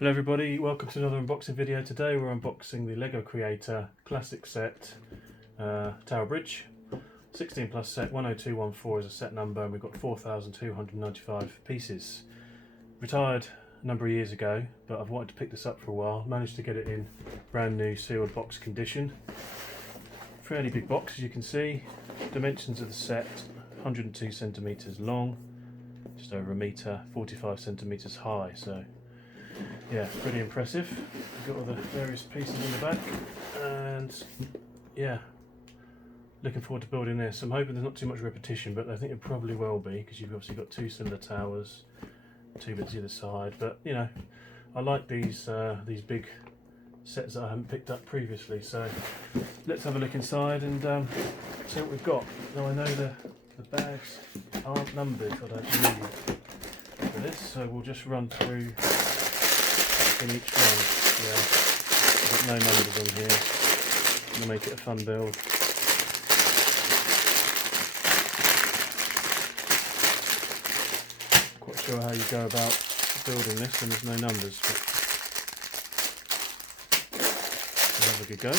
Hello everybody, welcome to another unboxing video. Today we're unboxing the LEGO Creator Classic Set Tower Bridge. 16 plus set, 10214 is a set number, and we've got 4,295 pieces. Retired a number of years ago, but I've wanted to pick this up for a while. Managed to get it in brand new sealed box condition. Fairly big box, as you can see. Dimensions of the set, 102 centimetres long, just over a metre, 45 centimetres high. So yeah, pretty impressive. We've got all the various pieces in the back, and yeah, looking forward to building this. I'm hoping there's not too much repetition, but I think it probably will be, because you've obviously got two cylinder towers, two bits either side. But you know, I like these big sets that I haven't picked up previously. So let's have a look inside and see what we've got. Now I know the bags aren't numbered, I don't believe, for this, so we'll just run through in each one. Yeah, I've got no numbers on here. I'm going to make it a fun build. Quite sure how you go about building this when there's no numbers, but we'll have a good go.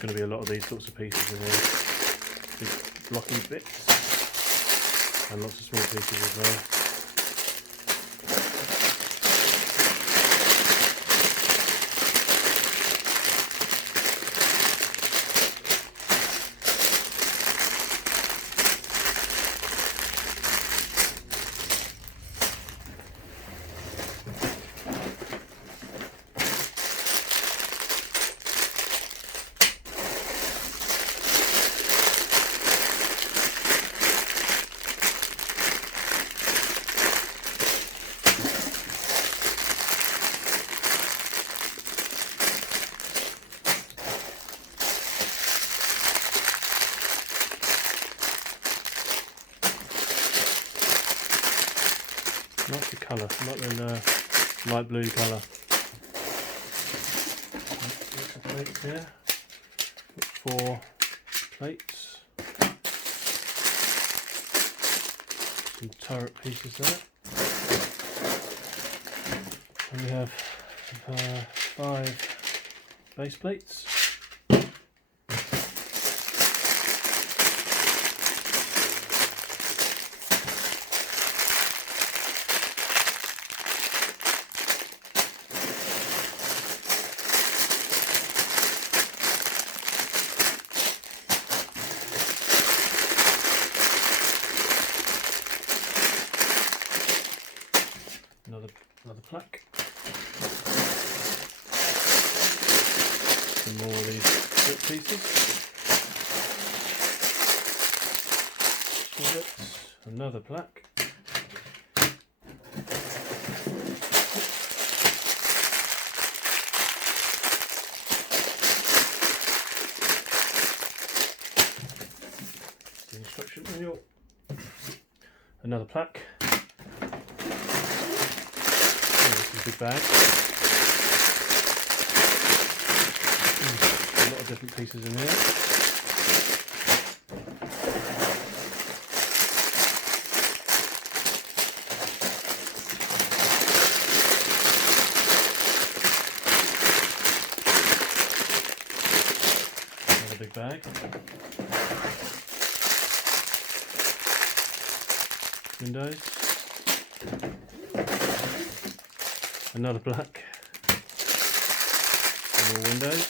Going to be a lot of these sorts of pieces in here, big blocky bits and lots of small pieces as well. I like the colour, I like the light blue colour. Lots of plates here. Got 4 plates. Some turret pieces there. And we have 5 base plates. Another plaque. Some more of these strip pieces. Bullets. Another plaque. The instruction manual. Another plaque. Big bag. A lot of different pieces in here. Another big bag. Windows. Another black. More windows.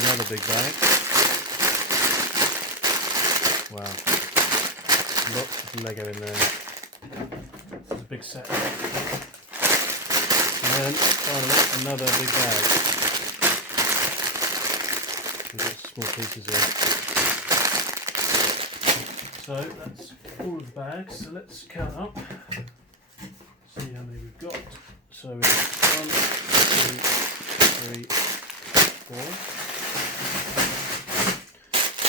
Another big bag. Wow. Lots of Lego in there. This is a big set. And then finally another big bag. We've got small pieces here. So that's all of the bags. So let's count up. See how many we've got. So we've got 1, 2, 3, 4,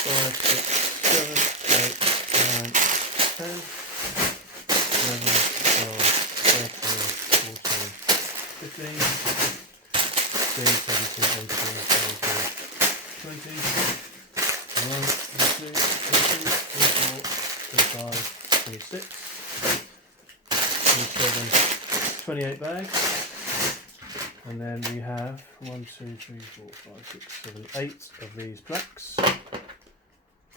5, 6, 7, 8, 9, 10, 11, 12, 13, 14, 15, 16, 17, 18, 19, 28 bags. And then we have 1, 2, 3, 4, 5, 6, 7, 8 of these plaques.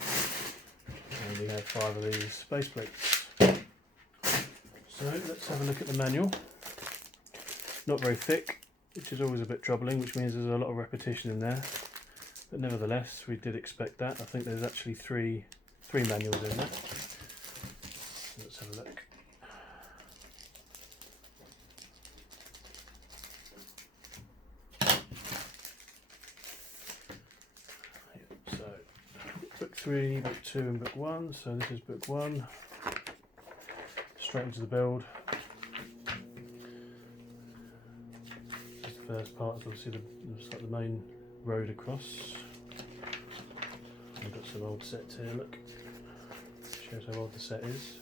And we have 5 of these base plates. So let's have a look at the manual. Not very thick, which is always a bit troubling, which means there's a lot of repetition in there. But nevertheless, we did expect that. I think there's actually three manuals in there. Let's have a look. So, book 3, book 2 and book 1. So this is book 1. Straight into the build. This is the first part, is obviously looks like the main road across. I've got some old sets here, look. Shows how old the set is.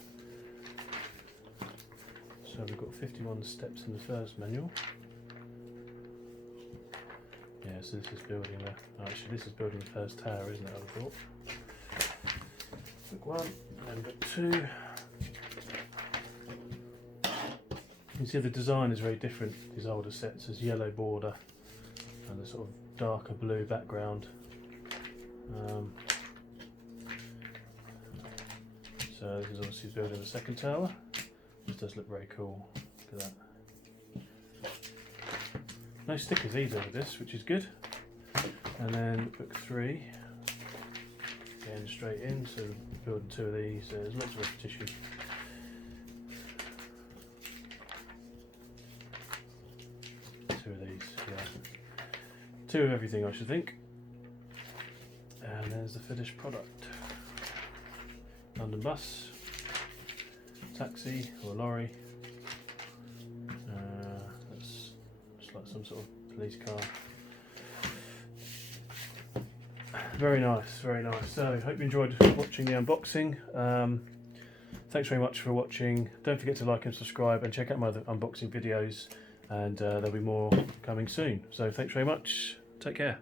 So we've got 51 steps in the first manual. Yeah, so this is building actually this is building the first tower, isn't it, I would have thought. Book 1 and book 2. You can see the design is very different. These older sets, there's yellow border and a sort of darker blue background. So this is obviously building the second tower. This does look very cool. Look at that. No stickers either with this, which is good. And then book 3, again straight in. So building 2 of these. There's lots of repetition. Of these, yeah. 2 of everything, I should think. And there's the finished product. London bus, taxi or lorry. That's just like some sort of police car. Very nice, very nice. So, hope you enjoyed watching the unboxing. Thanks very much for watching. Don't forget to like and subscribe and check out my other unboxing videos. And there'll be more coming soon. So thanks very much. Take care.